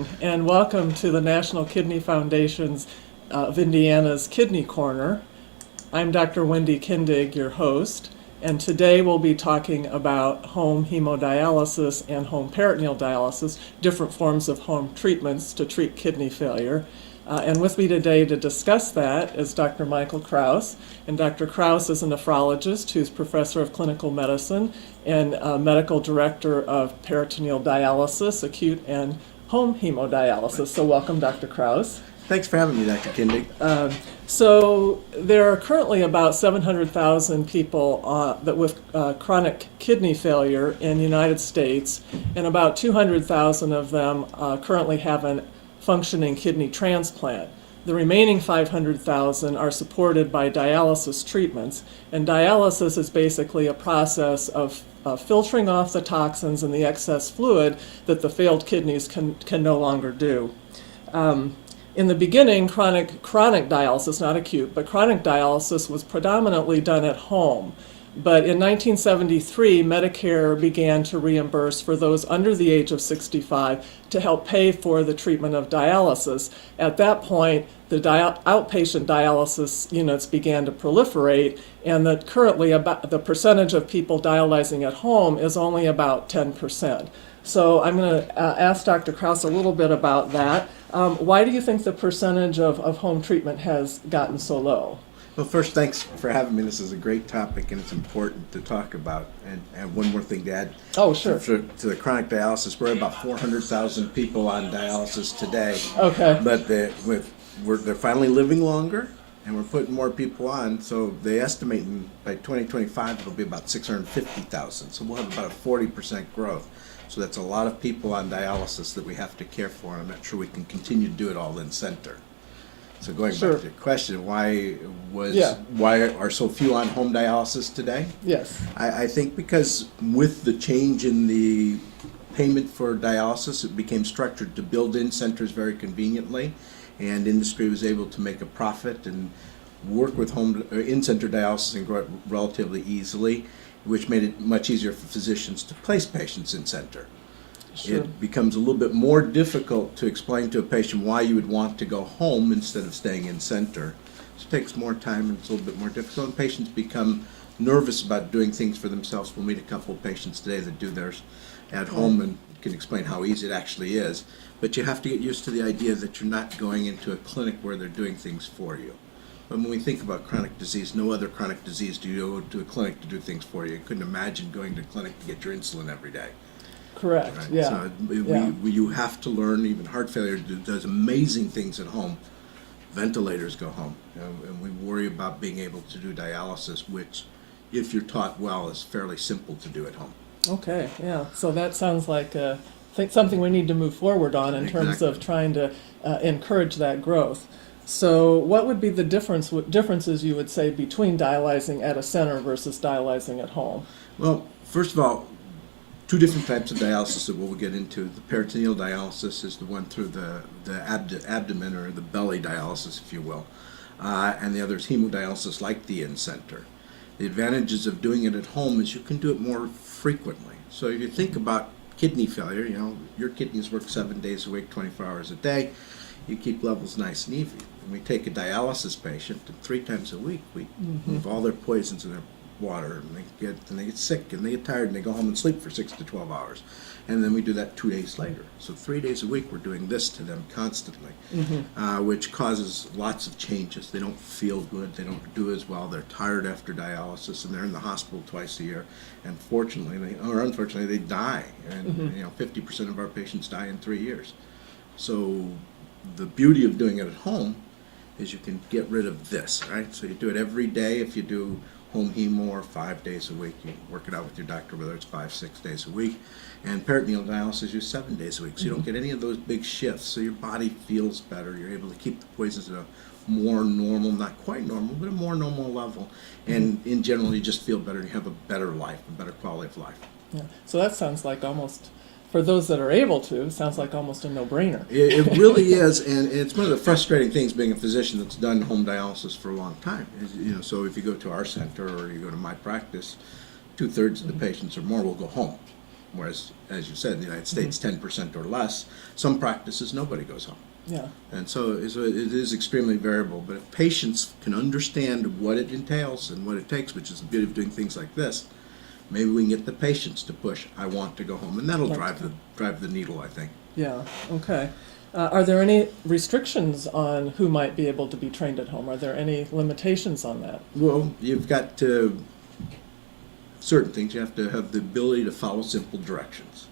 morning, and welcome to the National Kidney Foundation's of Indiana's Kidney Corner. I'm Dr. Wendy Kindig, your host, and today we'll be talking about home hemodialysis and home peritoneal dialysis, different forms of home treatments to treat kidney failure. And with me today to discuss that is Dr. Michael Kraus. And Dr. Kraus is a nephrologist who's professor of clinical medicine and medical director of peritoneal dialysis, acute and home hemodialysis. So welcome, Dr. Kraus. Thanks for having me, Dr. Kindig. So there are currently about 700,000 people with chronic kidney failure in the United States, and about 200,000 of them currently have a functioning kidney transplant. The remaining 500,000 are supported by dialysis treatments, and dialysis is basically a process of filtering off the toxins and the excess fluid that the failed kidneys can no longer do. In the beginning, chronic dialysis, not acute, but chronic dialysis was predominantly done at home. But in 1973, Medicare began to reimburse for those under the age of 65 to help pay for the treatment of dialysis. At that point, the outpatient dialysis units began to proliferate, and that currently about the percentage of people dialyzing at home is only about 10%. So I'm going to ask Dr. Kraus a little bit about that. Why do you think the percentage of home treatment has gotten so low? Well, first, thanks for having me. This is a great topic, and it's important to talk about. And one more thing to add. Oh, sure. To the chronic dialysis, we're about 400,000 people on dialysis today. Okay. But they're finally living longer, and we're putting more people on. So they estimate by 2025 it'll be about 650,000. So we'll have about a 40% growth. So that's a lot of people on dialysis that we have to care for, and I'm not sure we can continue to do it all in center. So going Sure. back to your question, why are so few on home dialysis today? Yes. I think because with the change in the payment for dialysis, it became structured to build in centers very conveniently, and industry was able to make a profit and work with in-center dialysis and grow it relatively easily, which made it much easier for physicians to place patients in center. Sure. It becomes a little bit more difficult to explain to a patient why you would want to go home instead of staying in center. So it takes more time and it's a little bit more difficult. And patients become nervous about doing things for themselves. We'll meet a couple of patients today that do theirs at home and can explain how easy it actually is. But you have to get used to the idea that you're not going into a clinic where they're doing things for you. When we think about chronic disease, no other chronic disease do you go to a clinic to do things for you. You couldn't imagine going to a clinic to get your insulin every day. Correct. Right? Yeah. So Yeah. you have to learn. Even heart failure does amazing things at home. Ventilators go home, and we worry about being able to do dialysis, which, if you're taught well, is fairly simple to do at home. Okay. Yeah. So that sounds like something we need to move forward on in terms of trying to encourage that growth. So what would be the differences you would say between dialyzing at a center versus dialyzing at home? Well, first of all, two different types of dialysis that we'll get into. The peritoneal dialysis is the one through the abdomen or the belly dialysis, if you will. And the other is hemodialysis like the in-center. The advantages of doing it at home is you can do it more frequently. So if you think about kidney failure, your kidneys work 7 days a week, 24 hours a day. You keep levels nice and even. When we take a dialysis patient, and 3 times a week, we move all their poisons in their water, and they get sick, and they get tired, and they go home and sleep for 6 to 12 hours. And then we do that 2 days later. So 3 days a week, we're doing this to them constantly, which causes lots of changes. They don't feel good. They don't do as well. They're tired after dialysis, and they're in the hospital twice a year. And unfortunately, they die. And 50% of our patients die in 3 years. So the beauty of doing it at home is you can get rid of this, right? So you do it every day. If you do home hemo or 5 days a week, you work it out with your doctor, whether it's 5-6 days a week. And peritoneal dialysis is 7 days a week, so you don't get any of those big shifts. So your body feels better. You're able to keep the poisons at a more normal, not quite normal, but a more normal level. And in general, you just feel better. You have a better life, a better quality of life. Yeah. So that sounds like almost, for those that are able to, sounds like almost a no-brainer. It really is, and it's one of the frustrating things being a physician that's done home dialysis for a long time. So if you go to our center or you go to my practice, 2/3 of the patients or more will go home. Whereas, as you said, in the United States, 10% or less. Some practices, nobody goes home. Yeah. And so it is extremely variable. But if patients can understand what it entails and what it takes, which is the beauty of doing things like this, maybe we can get the patients to push, I want to go home. And that'll drive the needle, I think. Yeah, okay. Are there any restrictions on who might be able to be trained at home? Are there any limitations on that? Well, you've got certain things. You have to have the ability to follow simple directions.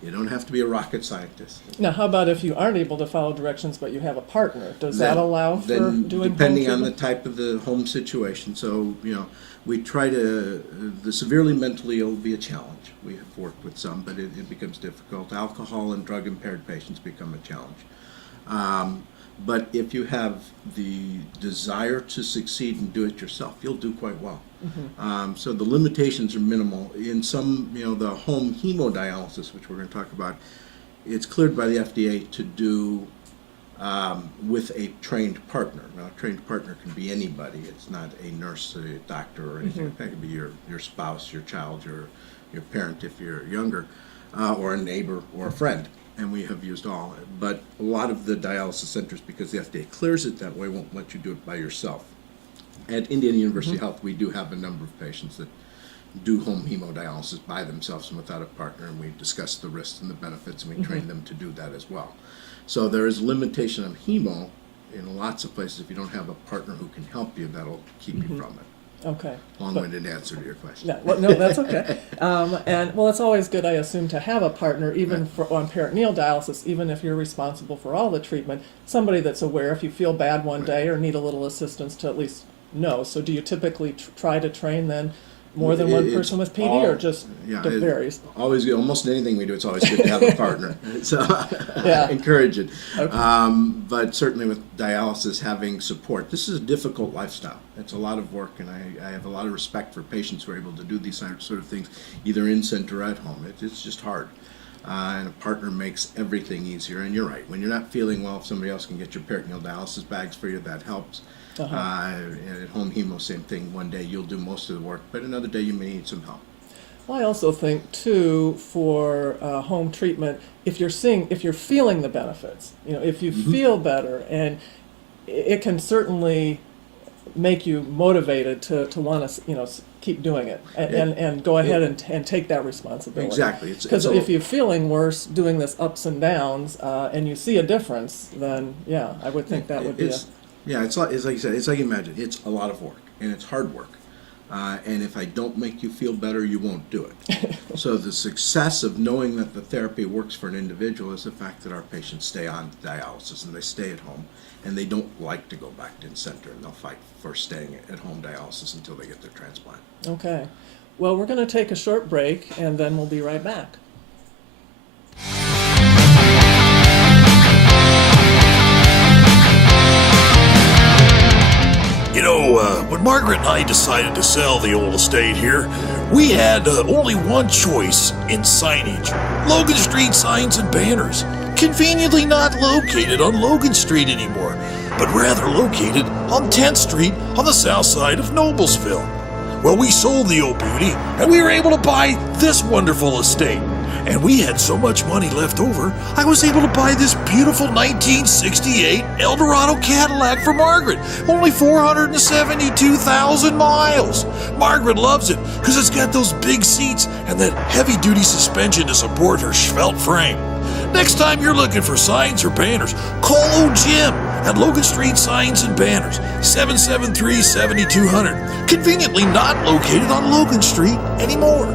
You don't have to be a rocket scientist. Now, how about if you aren't able to follow directions but you have a partner? Does that allow for doing depending home on the treatment? type of the home situation. So, we try to, the severely mentally ill will be a challenge. We have worked with some, but it becomes difficult. Alcohol and drug impaired patients become a challenge. But if you have the desire to succeed and do it yourself, you'll do quite well. So the limitations are minimal. In some, the home hemodialysis, which we're going to talk about, it's cleared by the FDA to do with a trained partner. Now, a trained partner can be anybody. It's not a nurse, a doctor, or anything like that. It can be your spouse, your child, your parent if you're younger, or a neighbor or a friend. And we have used all. But a lot of the dialysis centers, because the FDA clears it that way, won't let you do it by yourself. At Indiana University Health, we do have a number of patients that do home hemodialysis by themselves and without a partner, and we discuss the risks and the benefits, and we train them to do that as well. So there is limitation on hemo in lots of places. If you don't have a partner who can help you, that'll keep you from it. Okay. Long-winded answer to your question. Yeah, well, no, that's okay. And well, it's always good, I assume, to have a partner, even on peritoneal dialysis, even if you're responsible for all the treatment, somebody that's aware if you feel bad one day or need a little assistance to at least know. So do you typically try to train then more than one person with PD, or just it varies? Always, almost anything we do, it's always good to have a partner. So Yeah. encourage it. Okay. But certainly with dialysis, having support. This is a difficult lifestyle. It's a lot of work, and I have a lot of respect for patients who are able to do these sort of things, either in center or at home. It's just hard. And a partner makes everything easier. And you're right. When you're not feeling well, if somebody else can get your peritoneal dialysis bags for you, that helps. At home hemo, same thing. One day you'll do most of the work, but another day you may need some help. Well, I also think too, for home treatment, if you're feeling the benefits, if you feel better, and it can certainly make you motivated to want to keep doing it and go ahead and take that responsibility. Exactly. Because if you're feeling worse doing this ups and downs and you see a difference, then yeah, I would think that would be it's like you said, it's like you imagine. It's a lot of work, and it's hard work. And if I don't make you feel better, you won't do it. So the success of knowing that the therapy works for an individual is the fact that our patients stay on dialysis and they stay at home, and they don't like to go back to center, and they'll fight for staying at home dialysis until they get their transplant. Okay. Well, we're going to take a short break, and then we'll be right back. When Margaret and I decided to sell the old estate here, we had only one choice in signage: Logan Street signs and banners. Conveniently not located on Logan Street anymore, but rather located on 10th Street on the south side of Noblesville. Well, we sold the old beauty, and we were able to buy this wonderful estate. And we had so much money left over, I was able to buy this beautiful 1968 Eldorado Cadillac for Margaret. Only 472,000 miles. Margaret loves it because it's got those big seats and that heavy-duty suspension to support her svelte frame. Next time you're looking for signs or banners, call old Jim at Logan Street Signs and Banners, 773-7200. Conveniently not located on Logan Street anymore.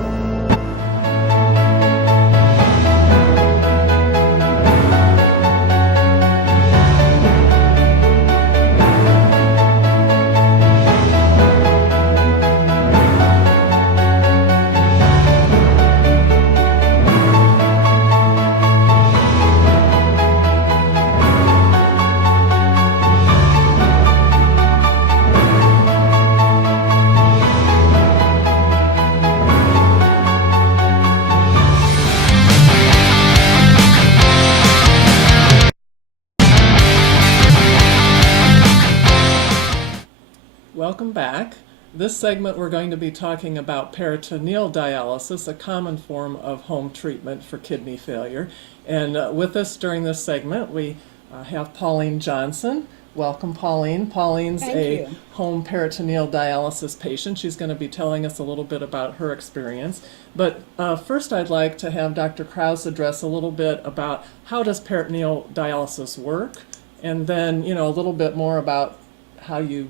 Welcome back. This segment we're going to be talking about peritoneal dialysis, a common form of home treatment for kidney failure. And with us during this segment we have Pauline Johnson. Welcome, Pauline. Pauline's Thank you. home peritoneal dialysis patient. She's going to be telling us a little bit about her experience. But first I'd like to have Dr. Kraus address a little bit about how does peritoneal dialysis work, and then, you know, a little bit more about how you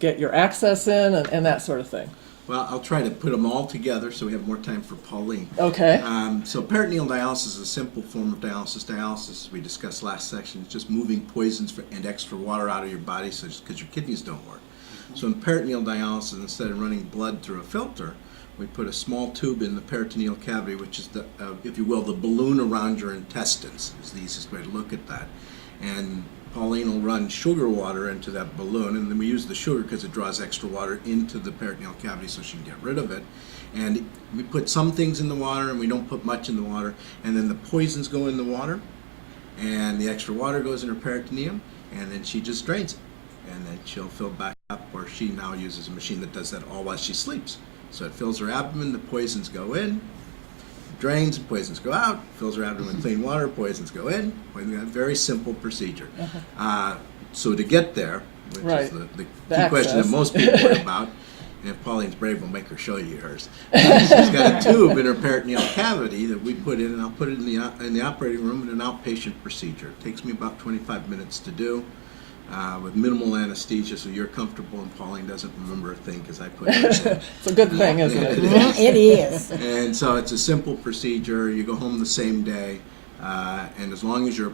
get your access in and that sort of thing. Well, I'll try to put them all together so we have more time for Pauline. Okay. So peritoneal dialysis is a simple form of dialysis. Dialysis, as we discussed last section, is just moving poisons and extra water out of your body because your kidneys don't work. So in peritoneal dialysis, instead of running blood through a filter, we put a small tube in the peritoneal cavity, which is the, if you will, the balloon around your intestines, is the easiest way to look at that. And Pauline will run sugar water into that balloon, and then we use the sugar because it draws extra water into the peritoneal cavity so she can get rid of it. And we put some things in the water and we don't put much in the water, and then the poisons go in the water and the extra water goes in her peritoneum, and then she just drains it. And then she'll fill back up, or she now uses a machine that does that all while she sleeps. So it fills her abdomen, the poisons go in, drains, poisons go out, fills her abdomen with clean water, poisons go in. Very simple procedure. So to get there, which Right. is the The key question that access. most people worry about, and if Pauline's brave, we'll make her show you hers. She's got a tube in her peritoneal cavity that we put in, and I'll put it in the operating room in an outpatient procedure. It takes me about 25 minutes to do. With minimal anesthesia, so you're comfortable, and Pauline doesn't remember a thing because I put it in. It's a good thing, isn't it? It is. And so it's a simple procedure. You go home the same day, and as long as your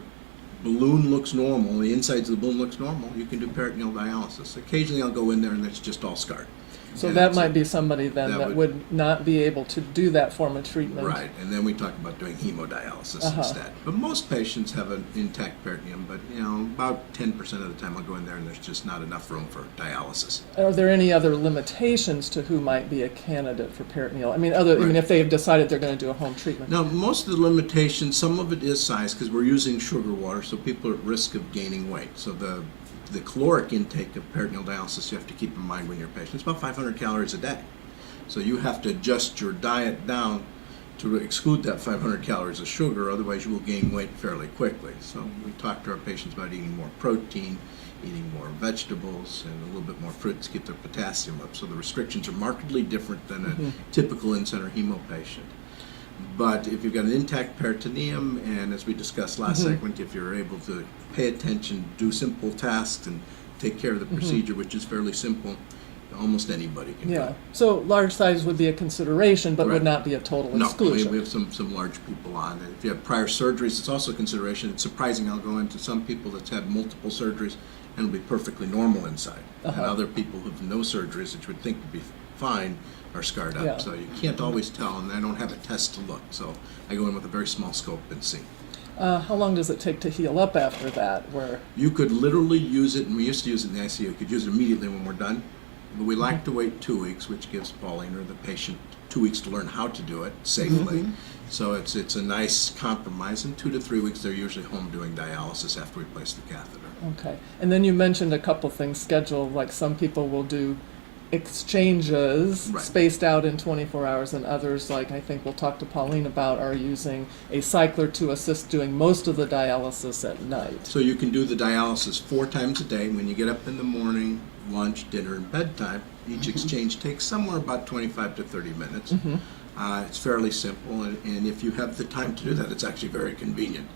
balloon looks normal, the insides of the balloon looks normal, you can do peritoneal dialysis. Occasionally I'll go in there and it's just all scarred. So And that it's- might be somebody then that that would- would not be able to do that form of treatment. Right, and then we talk about doing hemodialysis instead. But most patients have an intact peritoneum, but you know, about 10% of the time I'll go in there and there's just not enough room for dialysis. Are there any other limitations to who might be a candidate for peritoneal? I mean, I mean, Right. if they've decided they're going to do a home treatment. Now, most of the limitations, some of it is size because we're using sugar water, so people are at risk of gaining weight. So the caloric intake of peritoneal dialysis you have to keep in mind when you're a patient. It's about 500 calories a day. So you have to adjust your diet down to exclude that 500 calories of sugar, otherwise you will gain weight fairly quickly. So we talk to our patients about eating more protein, eating more vegetables, and a little bit more fruit to keep their potassium up. So the restrictions are markedly different than a typical in-center hemo patient. But if you've got an intact peritoneum, and as we discussed last segment, if you're able to pay attention, do simple tasks, and take care of the procedure, which is fairly simple, almost anybody can do Yeah. it. So large size would be a consideration, but Right. would not be a total No, exclusion. we have some large people on. And if you have prior surgeries, it's also a consideration. It's surprising. I'll go into some people that's had multiple surgeries and it'll be perfectly normal inside. And other people who've no surgeries, that you would think would be fine, are scarred up. Yeah. So you can't always tell, and I don't have a test to look. So I go in with a very small scope and see. How long does it take to heal up after that? Where You could literally use it, and we used to use it in the ICU. You could use it immediately when we're done. But we like to wait 2 weeks, which gives Pauline or the patient 2 weeks to learn how to do it safely. So it's a nice compromise. In 2 to 3 weeks, they're usually home doing dialysis after we place the catheter. Okay. And then you mentioned a couple things scheduled, like some people will do exchanges Right. spaced out in 24 hours, and others, like I think we'll talk to Pauline about, are using a cycler to assist doing most of the dialysis at night. So you can do the dialysis 4 times a day. When you get up in the morning, lunch, dinner, and bedtime, each exchange takes somewhere about 25 to 30 minutes. It's fairly simple, and if you have the time to do that, it's actually very convenient.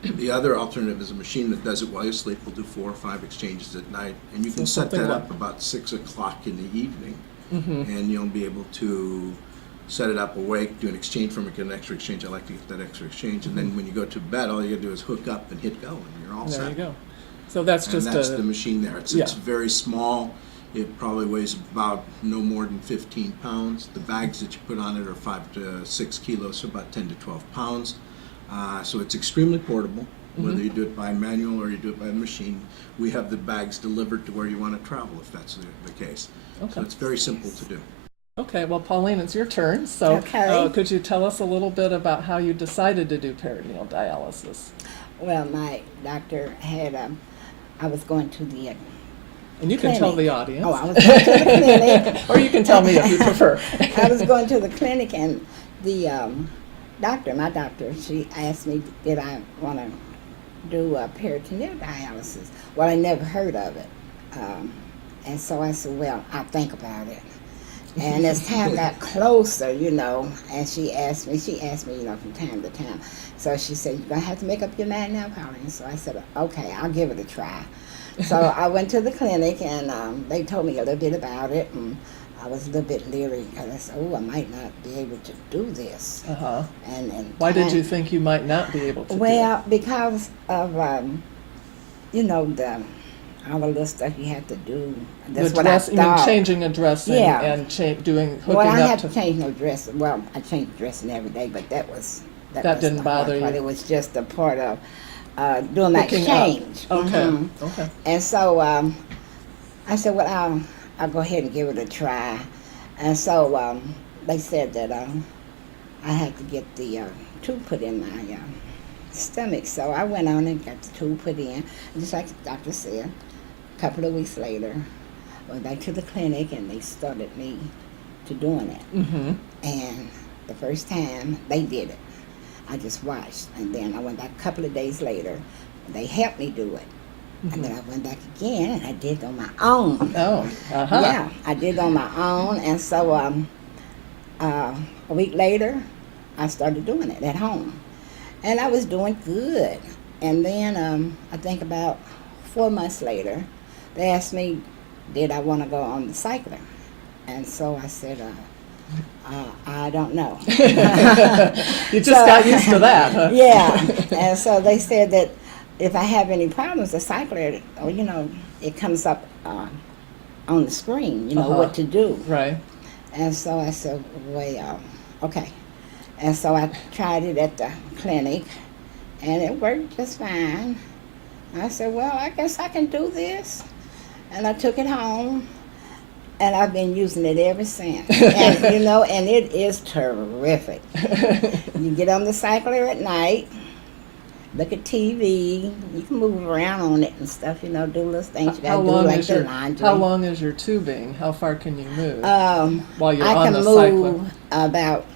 The other alternative is a machine that does it while you sleep. We'll do 4 or 5 exchanges at night, and you can set something that like- up about 6 o'clock in the evening, and you'll be able to set it up awake, do an exchange from it, get an extra exchange. I like to get that extra exchange, and then when you go to bed, all you gotta do is hook up and hit go, and you're all set. There you go. So that's And just that's a the machine there. It's yeah. very small. It probably weighs about no more than 15 pounds. The bags that you put on it are 5 to 6 kilos, so about 10 to 12 pounds. So it's extremely portable, whether you do it by manual or you do it by machine. We have the bags delivered to where you want to travel if that's the case. Okay. So it's very simple to do. Okay, well, Pauline, it's your turn. So Okay. could you tell us a little bit about how you decided to do peritoneal dialysis? Well, my doctor had, I was going to the And you can tell clinic. the audience. Oh, I was going to the clinic. Or you can tell me if you prefer. I was going to the clinic, and the my doctor, she asked me did I want to do peritoneal dialysis. Well, I never heard of it. And so I said, well, I'll think about it. And as time got closer, and she asked me, from time to time. So she said, you're going to have to make up your mind now, Pauline. So I said, okay, I'll give it a try. So I went to the clinic, and they told me a little bit about it. And I was a little bit leery because I said, oh, I might not be able to do this. Uh-huh. And Why did you think you might not be able to do Well, because of, all the little stuff you have to do. That's what I you mean thought. changing a dressing Yeah. and hooking Well, I up had to... to change no dressing. Well, I changed dressing every day, but that was That was didn't the hard bother part. you? It was just a part of doing that Hooking up. change. Okay, Mhm. okay. And so I said, well, I'll go ahead and give it a try. And so they said that I had to get the tube put in my stomach. So I went on and got the tube put in, just like the doctor said. A couple of weeks later, I went back to the clinic, and they started me to doing it. Mm-hmm. And the first time they did it, I just watched. And then I went back a couple of days later. They helped me do it. Mm-hmm. And then I went back again, and I did it on my own. Oh, uh-huh. Yeah, I did it on my own. And so a week later, I started doing it at home. And I was doing good. And then I think about 4 months later, they asked me, did I want to go on the cycler? And so I said, I don't know. You just got used to that, huh? Yeah. And so they said that if I have any problems, the cycler, it comes up on the screen, what to do. Right. And so I said, well, okay. And so I tried it at the clinic, and it worked just fine. I said, well, I guess I can do this. And I took it home, and I've been using it ever since. And, and it is terrific. You get on the cycler at night, look at TV, you can move around on it and stuff, do little things you got to do, like the laundry. How long is your tubing? How far can you move while you're I on can the move cycler? about,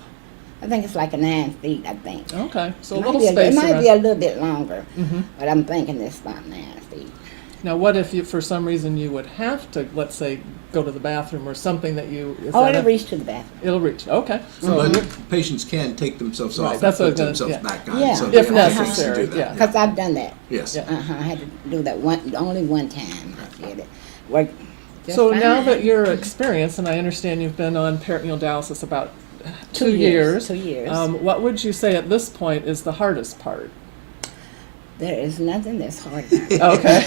I think it's like 9 feet, I think. Okay, so a It little might be space It might around. be a little bit longer, Mm-hmm. but I'm thinking it's about 9 feet. Now, what if you, for some reason, you would have to, let's say, go to the bathroom or something that you... It'll reach to the bathroom. It'll reach, okay. But patients can take themselves Right, off that's and what put I was gonna- themselves back on. Yeah. So If they have to necessary, do that. yeah. Because I've done that. Yes. Yeah. I had to do that only one time. I did it. Worked just So now fine. that you're experienced, and I understand you've been on peritoneal dialysis about 2 2 years. 2 years. What would you say at this point is the hardest part? There is nothing that's hard about it. Okay.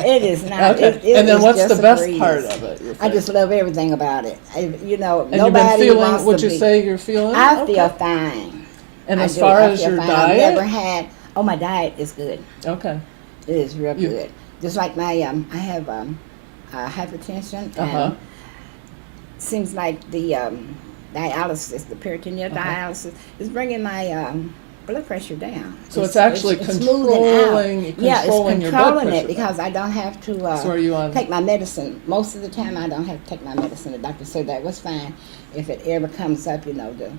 It is not. Okay. It And then is what's just the a best breeze. part of it? you I think? just love everything about it. And you've been Nobody feeling, wants would to you be. say you're feeling? I Okay. feel fine. And I as do. far I as feel your fine. diet? I've never had. Oh, my diet is good. Okay. It is real You- good. Just like my I have hypertension, Uh-huh. and seems like the dialysis, the peritoneal dialysis, is bringing my blood pressure down. So it's actually smoothing controlling out. Yeah, controlling it's your blood controlling pressure. it because I don't have to So are you on? take my medicine. Most of the time, I don't have to take my medicine. The doctor said that was fine. If it ever comes up, to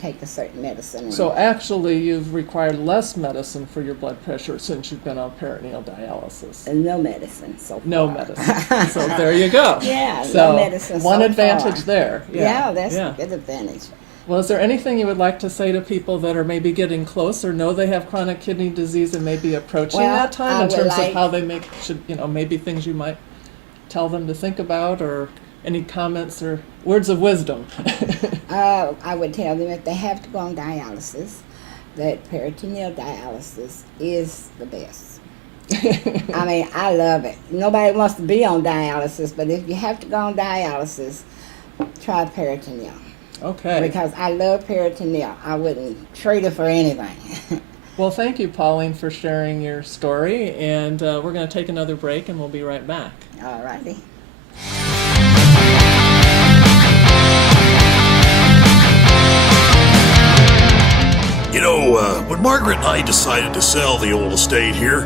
take a certain medicine. So actually, you've required less medicine for your blood pressure since you've been on peritoneal dialysis. And no medicine so far. No medicine. So there you go. Yeah, So no medicine one so advantage far. there. Yeah, that's yeah. a good advantage. Well, is there anything you would like to say to people that are maybe getting close or know they have chronic kidney disease and maybe approaching Well, that time I in would terms of like- how they should, maybe things you might tell them to think about, or any comments or words of wisdom? I would tell them if they have to go on dialysis, that peritoneal dialysis is the best. I mean, I love it. Nobody wants to be on dialysis, but if you have to go on dialysis, try peritoneal. Okay. Because I love peritoneal. I wouldn't trade it for anything. Well, thank you, Pauline, for sharing your story, and we're going to take another break, and we'll be right back. All righty. When Margaret and I decided to sell the old estate here,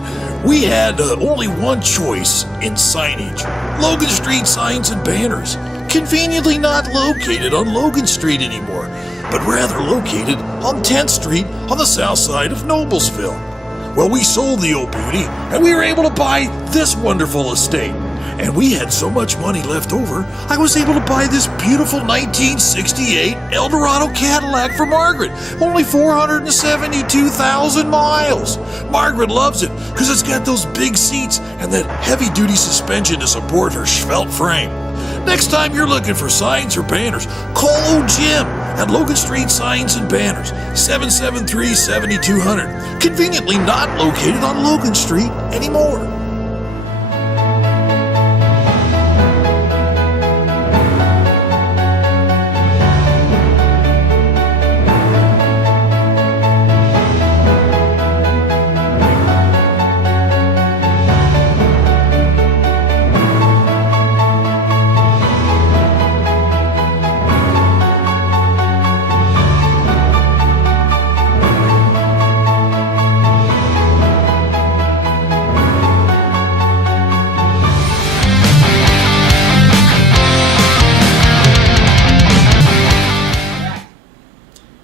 we had only one choice in signage. Logan Street signs and banners. Conveniently not located on Logan Street anymore, but rather located on 10th Street on the south side of Noblesville. Well, we sold the old beauty, and we were able to buy this wonderful estate. And we had so much money left over, I was able to buy this beautiful 1968 Eldorado Cadillac for Margaret. Only 472,000 miles. Margaret loves it because it's got those big seats and that heavy-duty suspension to support her svelte frame. Next time you're looking for signs or banners, call old Jim at Logan Street Signs and Banners, 773-7200. Conveniently not located on Logan Street anymore.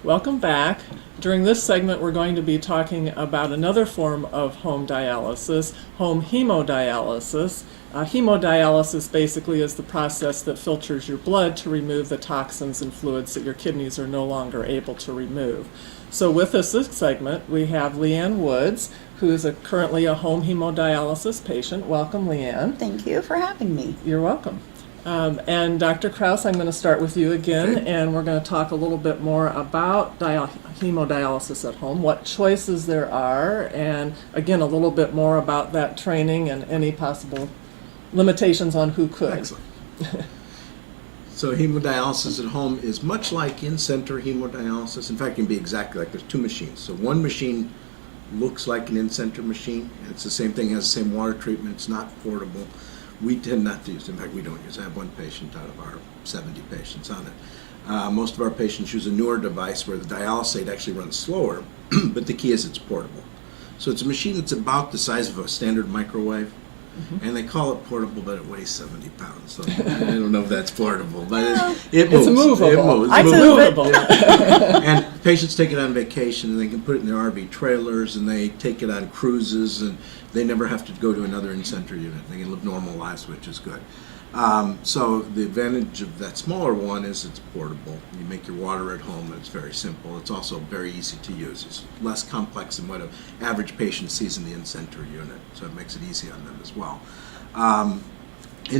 Welcome back. During this segment, we're going to be talking about another form of home dialysis, home hemodialysis. Hemodialysis basically is the process that filters your blood to remove the toxins and fluids that your kidneys are no longer able to remove. So with us this segment, we have Leanne Woods, who is currently a home hemodialysis patient. Welcome, Leanne. Thank you for having me. You're welcome. And Dr. Kraus, I'm going to start with you again, and we're going to talk a little bit more about hemodialysis at home, what choices there are, and again, a little bit more about that training and any possible limitations on who could. Excellent. So hemodialysis at home is much like in-center hemodialysis. In fact, it can be exactly like there's two machines. So one machine looks like an in-center machine. It's the same thing, has the same water treatment. It's not portable. We tend not to use it. In fact, we don't use it. I have one patient out of our 70 patients on it. Most of our patients use a newer device where the dialysate actually runs slower, but the key is it's portable. So it's a machine that's about the size of a standard microwave, and they call it portable, but it weighs 70 pounds. So I don't know if that's portable, but it moves. It's movable. It moves. I move it. And patients take it on vacation, and they can put it in their RV trailers, and they take it on cruises, and they never have to go to another in-center unit. They can live normal lives, which is good. So the advantage of that smaller one is it's portable. You make your water at home, and it's very simple. It's also very easy to use. It's less complex than what an average patient sees in the in-center unit, so it makes it easy on them as well. And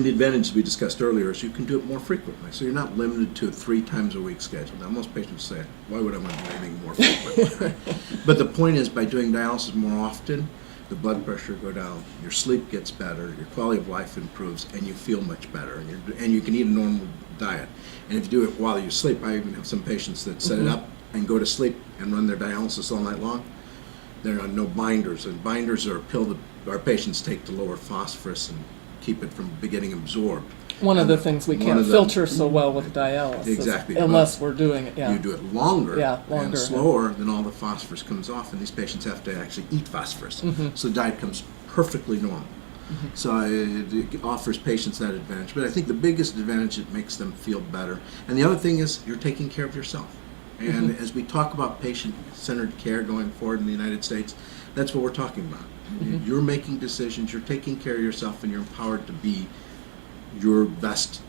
the advantage we discussed earlier is you can do it more frequently. So you're not limited to a 3 times a week schedule. Now most patients say, why would I want to do anything more frequently? Right? But the point is, by doing dialysis more often, the blood pressure go down, your sleep gets better, your quality of life improves, and you feel much better, and you can eat a normal diet. And if you do it while you sleep, I even have some patients that set it up and go to sleep and run their dialysis all night long. They're on no binders, and binders are a pill that our patients take to lower phosphorus and keep it from getting absorbed. One of the things we can't filter so well with dialysis. Exactly. Unless we're doing it, You do it longer, longer and slower, then all the phosphorus comes off, and these patients have to actually eat phosphorus. So the diet comes perfectly normal. So it offers patients that advantage. But I think the biggest advantage, it makes them feel better. And the other thing is you're taking care of yourself. And as we talk about patient-centered care going forward in the United States, that's what we're talking about. You're making decisions, you're taking care of yourself, and you're empowered to be your best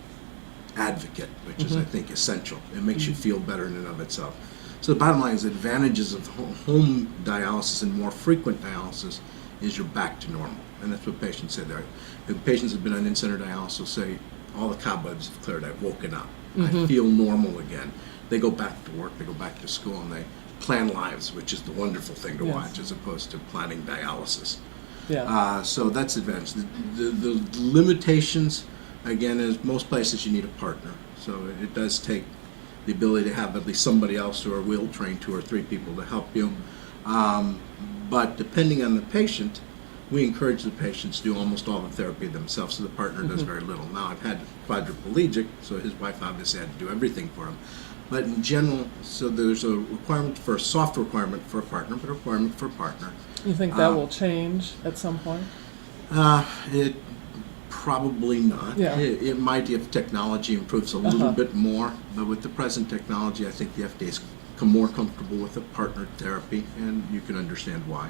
advocate, which is, I think, essential. It makes you feel better in and of itself. So the bottom line is the advantages of home dialysis and more frequent dialysis is you're back to normal. And that's what patients say there. If patients have been on in-center dialysis say, all the cobwebs have cleared, I've woken up. I feel normal again. They go back to work, they go back to school, and they plan lives, which is the wonderful thing to watch, as opposed to planning dialysis. So that's the advantage. The limitations, again, is most places you need a partner. So it does take the ability to have at least somebody else who are will trained, 2 or 3 people to help you. But depending on the patient, we encourage the patients to do almost all the therapy themselves, so the partner does very little. Now, I've had quadriplegic, so his wife obviously had to do everything for him. But in general, so there's a requirement for a soft requirement for a partner, but a requirement for a partner. You think that will change at some point? It probably not. Yeah. It might if technology improves a little bit more, but with the present technology, I think the FDA's become more comfortable with a partnered therapy, and you can understand why.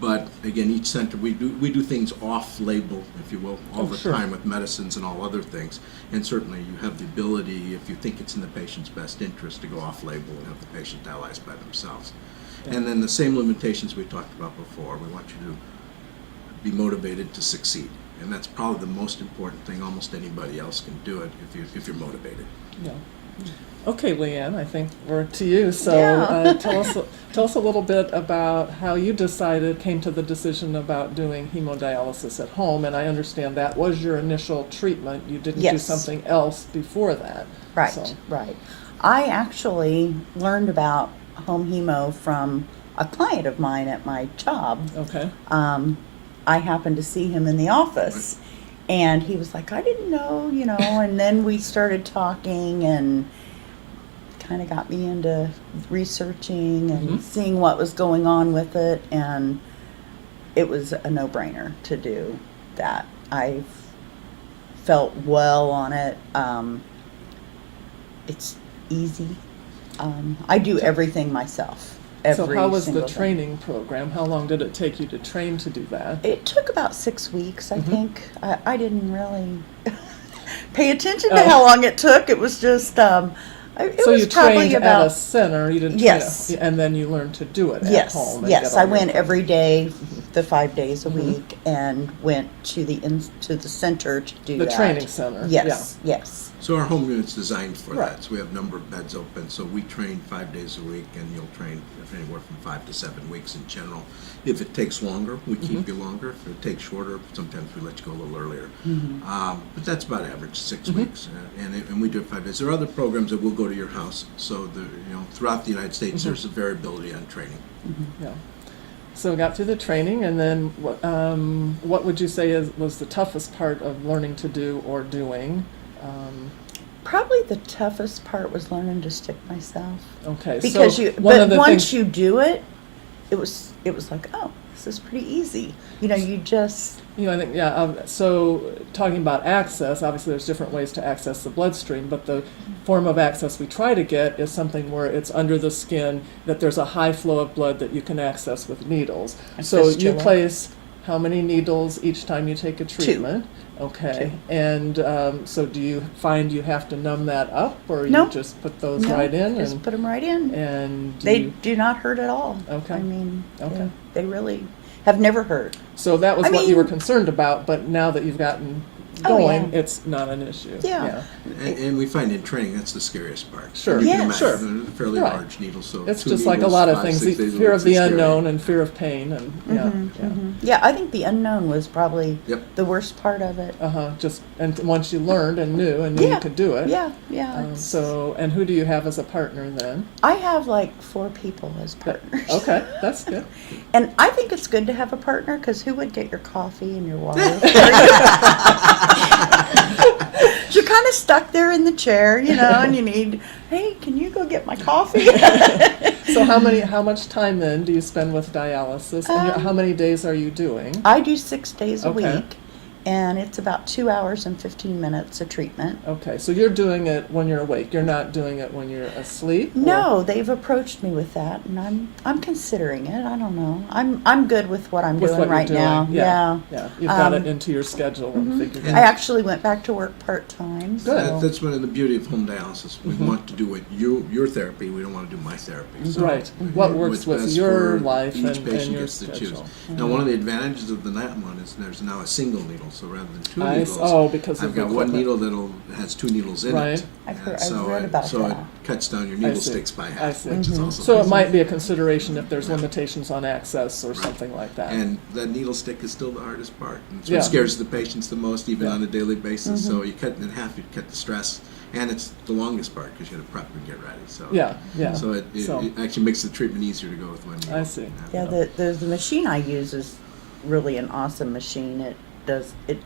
But again, each center, we do things off-label, if you will, all the time with medicines and all other things. And certainly you have the ability, if you think it's in the patient's best interest, to go off-label and have the patient dialyze by themselves. And then the same limitations we talked about before. We want you to be motivated to succeed. And that's probably the most important thing. Almost anybody else can do it if you're motivated. Yeah. Okay, Leanne, I think we're to you. So tell us a little bit about how you came to the decision about doing hemodialysis at home. And I understand that was your initial treatment. You didn't do something else before that. Right, So. right. I actually learned about home hemo from a client of mine at my job. Okay. I happened to see him in the office, and he was like, I didn't know, and then we started talking and kind of got me into researching and seeing what was going on with it, and it was a no-brainer to do that. I felt well on it. It's easy. I do everything myself. So how was the single thing. training program? How long did it take you to train to do that? It took about 6 weeks, I think. I didn't really pay attention to how long it took. It was just, it So was you probably trained about, at a center, you didn't Yes. train and then you learned to do it at yes, home. And yes. get all I your went equipment. every day, the 5 days a week, and went to the center to do The that. training center. Yes, yes. So our home unit's designed for Right. that. So we have a number of beds open. So we train 5 days a week, and you'll train anywhere from 5 to 7 weeks in general. If it takes longer, we keep you longer. If it takes shorter, sometimes we let you go a little earlier. But that's about average, 6 weeks, and we do it 5 days. There are other programs that will go to your house. So throughout the United States, there's a variability on training. Yeah. So we got through the training, and then what would you say was the toughest part of learning to do or doing? Probably the toughest part was learning to stick myself. Okay. Because so one of the once things, you do it, it was like, oh, this is pretty easy. You just I think, so talking about access, obviously there's different ways to access the bloodstream, but the form of access we try to get is something where it's under the skin, that there's a high flow of blood that you can access with needles. So you fistula. place how many needles each time you take a treatment? Okay. And so do you find you have to numb that up, or No. you just put those no, right in? just put them right in. And They do not hurt at all. Okay. I mean, Okay. they really have never hurt. so that was I what you were mean- concerned about, but now that you've gotten Oh, going, yeah. it's not an issue. Yeah. And we find in training that's the scariest part. Sure. You Yes. can Sure. imagine they're fairly Right. large needles, so It's two just like a needles, lot of 5, things, 6 the days a fear week of the is scary. unknown and fear of pain, and yeah. Yeah, I think the unknown was probably Yep. the worst part of it. Just and once you learned and knew Yeah. you could do it. Yeah, yeah. it's- So, and who do you have as a partner then? I have like 4 people as partners. Okay, that's good. And I think it's good to have a partner, because who would get your coffee and your water? You're kind of stuck there in the chair, and you need, hey, can you go get my coffee? So how much time then do you spend with dialysis, and how many days are you doing? I do 6 days a Okay. week, and it's about 2 hours and 15 minutes of treatment. Okay, so you're doing it when you're awake. You're not doing it when you're asleep? or- No, they've approached me with that, and I'm considering it. I don't know. I'm good with what I'm With doing what you're right doing. now. Yeah. You've got it Um, into your schedule and figured And- I out. actually went back to work part-time. Good. So. That's one of the beauty of home dialysis. We want to do what your therapy. We don't want to do my therapy. So Right. What works what's with best your for life each and patient your gets to choose. schedule. Now, one of the advantages of the NAT one is there's now a single needle. So rather than 2 I needles, because of I've the got one equipment. needle has 2 needles in Right. it. I've And read about so that. it cuts down your I needle see. sticks by I half, see. which is also So it nice. might be a consideration if there's limitations on access or something like that. And that needle stick is still the hardest part. And it's Yeah. what scares the patients the most, even Yeah. on a daily basis. So you cut it in half, you cut the stress, and it's the longest part because you got to prep and get ready. So Yeah. So it actually makes the treatment easier to go with one needle. I see. Yeah, the machine I use is really an awesome machine. It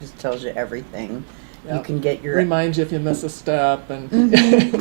just tells you everything. Yeah. You can get your Remind you if you miss a step and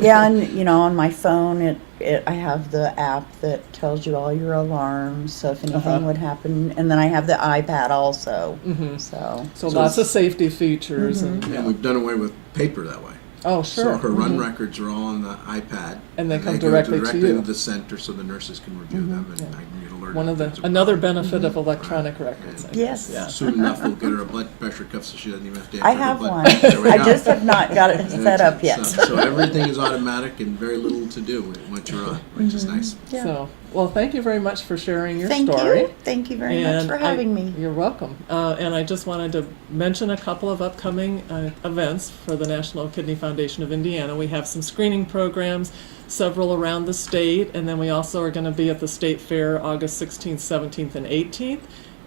yeah, and on my phone, I have the app that tells you all your alarms. So if anything Uh-huh. would happen, and then I have the iPad also. Mhm. So so lots of safety features Mm-hmm. And we've done away with paper that way. oh sure. So her run Mhm. records are all on the iPad. And they come go directly to you. to the center so the nurses can review them and I can get alerted. One of if the there's a another problem. benefit of electronic records. I Yes. guess. Yeah. Soon enough, we'll get her a blood pressure cuff so she doesn't even have to I enter her have blood one. pressure. There we I go. just have not got it set up yet. So everything is automatic and very little to do once you're on, which is nice. Yeah. So well, thank you very much for sharing your Thank story. you. Thank you very much for having me. You're welcome. And I just wanted to mention a couple of upcoming events for the National Kidney Foundation of Indiana. We have some screening programs, several around the state, and then we also are going to be at the State Fair August 16th, 17th, and 18th.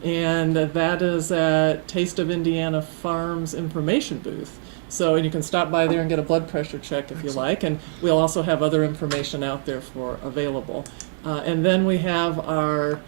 And that is at Taste of Indiana Farms information booth. So, and you can stop by there and get a blood pressure check if you like, and we'll also have other information out there for available. And then we have our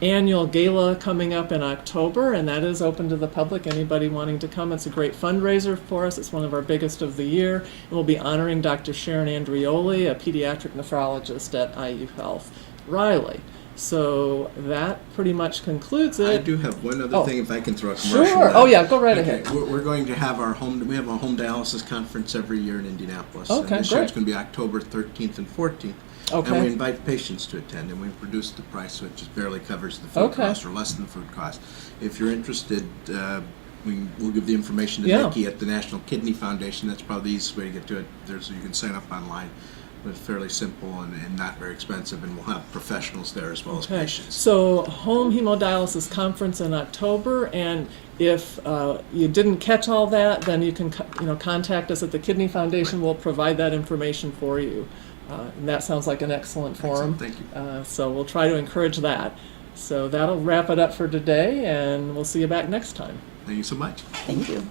annual gala coming up in October, and that is open to the public, anybody wanting to come. It's a great fundraiser for us. It's one of our biggest of the year. And we'll be honoring Dr. Sharon Andrioli, a pediatric nephrologist at IU Health Raleigh. So that pretty much concludes it. I do have one other Oh. thing, if I can throw a commercial. Sure. in. Oh yeah, go right Okay, ahead. we're going to have we have a home dialysis conference every year in Indianapolis. And Okay, this year great. it's going to be October 13th and 14th. Okay. And we invite patients to attend, and we've reduced the price so it just barely covers the food Okay. cost or less than food cost. If you're interested, we'll give the information to Yeah. Nikki at the National Kidney Foundation. That's probably the easiest way to get to it. You can sign up online. But it's fairly simple and not very expensive, and we'll have professionals there as well as Okay. patients. So home hemodialysis conference in October, and if you didn't catch all that, then you can contact us at the Kidney Foundation. We'll provide that information for you. And that sounds like an excellent forum. Excellent, thank you. So we'll try to encourage that. So that'll wrap it up for today, and we'll see you back next time. Thank you so much. Thank you.